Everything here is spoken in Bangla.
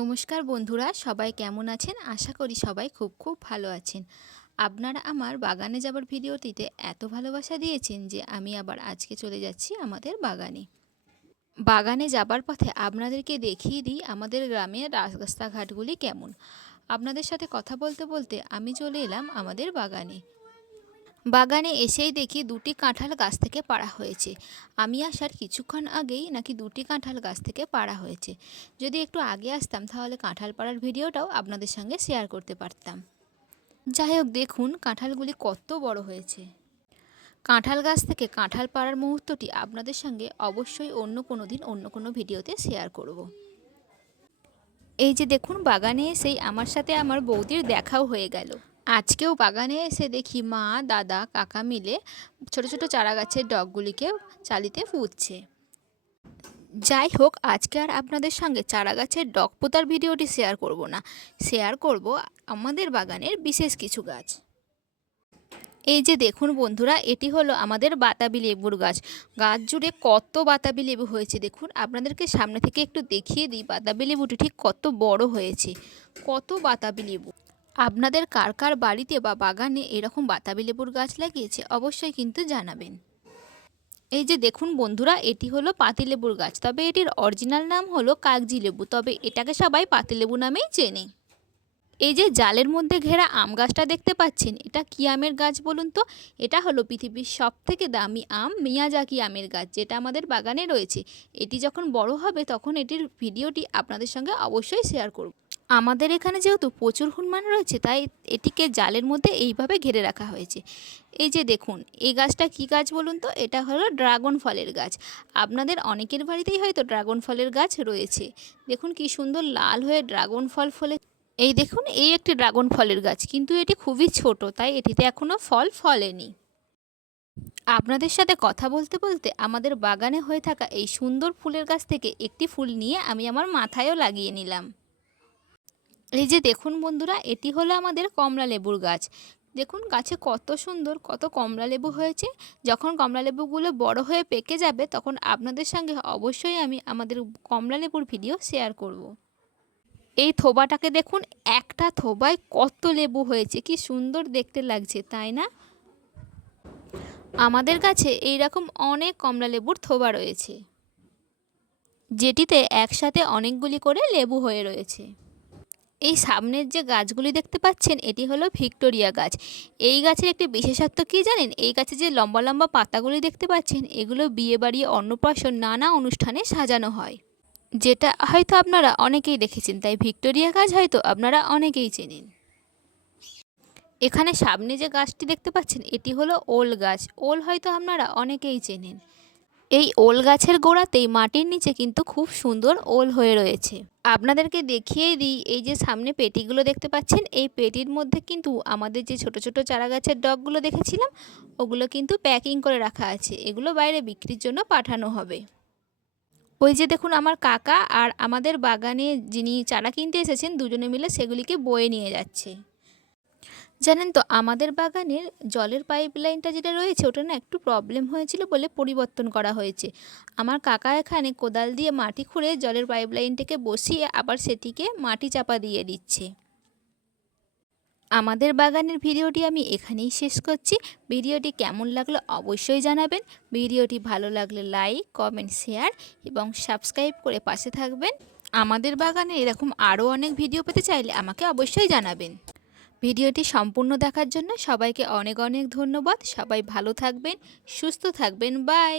নমস্কার বন্ধুরা, সবাই কেমন আছেন? আশা করি সবাই খুব খুব ভালো আছেন। আপনারা আমার বাগানে যাবার ভিডিওটিতে এত ভালোবাসা দিয়েছেন যে আমি আবার আজকে চলে যাচ্ছি আমাদের বাগানে। বাগানে যাবার পথে আপনাদেরকে দেখিয়ে দিই আমাদের গ্রামের রাস্তাঘাটগুলি কেমন। আপনাদের সাথে কথা বলতে বলতে আমি চলে এলাম আমাদের বাগানে। বাগানে এসেই দেখি দুটি কাঁঠাল গাছ থেকে পাড়া হয়েছে। আমি আসার কিছুক্ষণ আগেই নাকি দুটি কাঁঠাল গাছ থেকে পাড়া হয়েছে। যদি একটু আগে আসতাম, তাহলে কাঁঠাল পাড়ার ভিডিওটাও আপনাদের সঙ্গে শেয়ার করতে পারতাম। যাই হোক, দেখুন কাঁঠালগুলি কত বড় হয়েছে। কাঁঠাল গাছ থেকে কাঁঠাল পাড়ার মুহূর্তটি আপনাদের সঙ্গে অবশ্যই অন্য কোনো দিন, অন্য কোনো ভিডিওতে শেয়ার করব। এই যে দেখুন, বাগানে এসেই আমার সাথে আমার বৌদির দেখাও হয়ে গেল। আজকেও বাগানে এসে দেখি মা, দাদা, কাকা মিলে ছোট ছোট চারা গাছের ডগগুলিকে চালিতে ফুটছে যাই হোক, আজকে আর আপনাদের সঙ্গে চারা গাছের ডগ পোতার ভিডিওটি শেয়ার করব না। শেয়ার করব আমাদের বাগানের বিশেষ কিছু গাছ। এই যে দেখুন বন্ধুরা, এটি হলো আমাদের বাতাবি লেবুর গাছ। গাছ জুড়ে কত বাতাবি লেবু হয়েছে দেখুন। আপনাদেরকে সামনে থেকে একটু দেখিয়ে দিই, বাতাবি লেবুটি ঠিক কত বড় হয়েছে। কত বাতাবি লেবু। আপনাদের কার কার বাড়িতে বা বাগানে এরকম বাতাবি লেবুর গাছ লাগিয়েছে অবশ্যই কিন্তু জানাবেন। এই যে দেখুন বন্ধুরা, এটি হলো পাতিলেবুর গাছ। তবে এটির অরিজিনাল নাম হলো কাগজি লেবু। তবে এটাকে সবাই পাতিলেবু নামেই চেনে। এই যে জালের মধ্যে ঘেরা আম গাছটা দেখতে পাচ্ছেন, এটা কি আমের গাছ বলুন তো? এটা হলো পৃথিবীর সব থেকে দামি আম মিয়াজাকি আমের গাছ, যেটা আমাদের বাগানে রয়েছে। এটি যখন বড় হবে তখন এটির ভিডিওটি আপনাদের সঙ্গে অবশ্যই শেয়ার করব। আমাদের এখানে যেহেতু প্রচুর হনুমান রয়েছে, তাই এটিকে জালের মধ্যে এইভাবে ঘিরে রাখা হয়েছে। এই যে দেখুন, এই গাছটা কি গাছ বলুন তো? এটা হলো ড্রাগন ফলের গাছ। আপনাদের অনেকের বাড়িতেই হয়তো ড্রাগন ফলের গাছ রয়েছে। দেখুন কি সুন্দর লাল হয়ে ড্রাগন ফল ফলে এই দেখুন, এই একটি ড্রাগন ফলের গাছ, কিন্তু এটি খুবই ছোট, তাই এটিতে এখনও ফল ফলেনি। আপনাদের সাথে কথা বলতে বলতে আমাদের বাগানে হয়ে থাকা এই সুন্দর ফুলের গাছ থেকে একটি ফুল নিয়ে আমি আমার মাথায়ও লাগিয়ে নিলাম। এই যে দেখুন বন্ধুরা, এটি হলো আমাদের কমলা লেবুর গাছ। দেখুন গাছে কত সুন্দর, কত কমলা লেবু হয়েছে। যখন কমলা লেবুগুলো বড় হয়ে পেকে যাবে, তখন আপনাদের সঙ্গে অবশ্যই আমি আমাদের কমলা লেবুর ভিডিও শেয়ার করব। এই থোবাটাকে দেখুন, একটা থোবায় কত লেবু হয়েছে, কি সুন্দর দেখতে লাগছে, তাই না? আমাদের কাছে এই রকম অনেক কমলা লেবুর থোবা রয়েছে, যেটিতে একসাথে অনেকগুলি করে লেবু হয়ে রয়েছে। এই সামনের যে গাছগুলি দেখতে পাচ্ছেন, এটি হলো ভিক্টোরিয়া গাছ। এই গাছের একটি বিশেষত্ব কী জানেন? এই গাছে যে লম্বা লম্বা পাতাগুলি দেখতে পাচ্ছেন, এগুলো বিয়েবাড়ি অন্নপ্রাশন, নানা অনুষ্ঠানে সাজানো হয়। যেটা হয়তো আপনারা অনেকেই দেখেছেন, তাই ভিক্টোরিয়া গাছ হয়তো আপনারা অনেকেই চেনেন। এখানে সামনে যে গাছটি দেখতে পাচ্ছেন, এটি হলো ওল গাছ। ওল হয়তো আপনারা অনেকেই চেনেন। এই ওল গাছের গোড়াতেই মাটির নিচে কিন্তু খুব সুন্দর ওল হয়ে রয়েছে। আপনাদেরকে দেখিয়ে দিই, এই যে সামনে পেটিগুলো দেখতে পাচ্ছেন, এই পেটির মধ্যে কিন্তু আমাদের যে ছোট ছোট চারা গাছের ডগগুলো দেখেছিলাম, ওগুলো কিন্তু প্যাকিং করে রাখা আছে। এগুলো বাইরে বিক্রির জন্য পাঠানো হবে। ওই যে দেখুন আমার কাকা আর আমাদের বাগানে যিনি চারা কিনতে এসেছেন, দুজনে মিলে সেগুলিকে বয়ে নিয়ে যাচ্ছে। জানেন তো, আমাদের বাগানের জলের পাইপ লাইনটা যেটা রয়েছে, ওটা না একটু প্রবলেম হয়েছিল বলে পরিবর্তন করা হয়েছে। আমার কাকা এখানে কোদাল দিয়ে মাটি খুঁড়ে জলের পাইপ লাইনটাকে বসিয়ে আবার সেটিকে মাটি চাপা দিয়ে দিচ্ছে। আমাদের বাগানের ভিডিওটি আমি এখানেই শেষ করছি। ভিডিওটি কেমন লাগল অবশ্যই জানাবেন। ভিডিওটি ভালো লাগলে লাইক কমেন্ট শেয়ার এবং সাবস্ক্রাইব করে পাশে থাকবেন। আমাদের বাগানে এরকম আরও অনেক ভিডিও পেতে চাইলে আমাকে অবশ্যই জানাবেন। ভিডিওটি সম্পূর্ণ দেখার জন্য সবাইকে অনেক অনেক ধন্যবাদ। সবাই ভালো থাকবেন সুস্থ থাকবেন। বাই!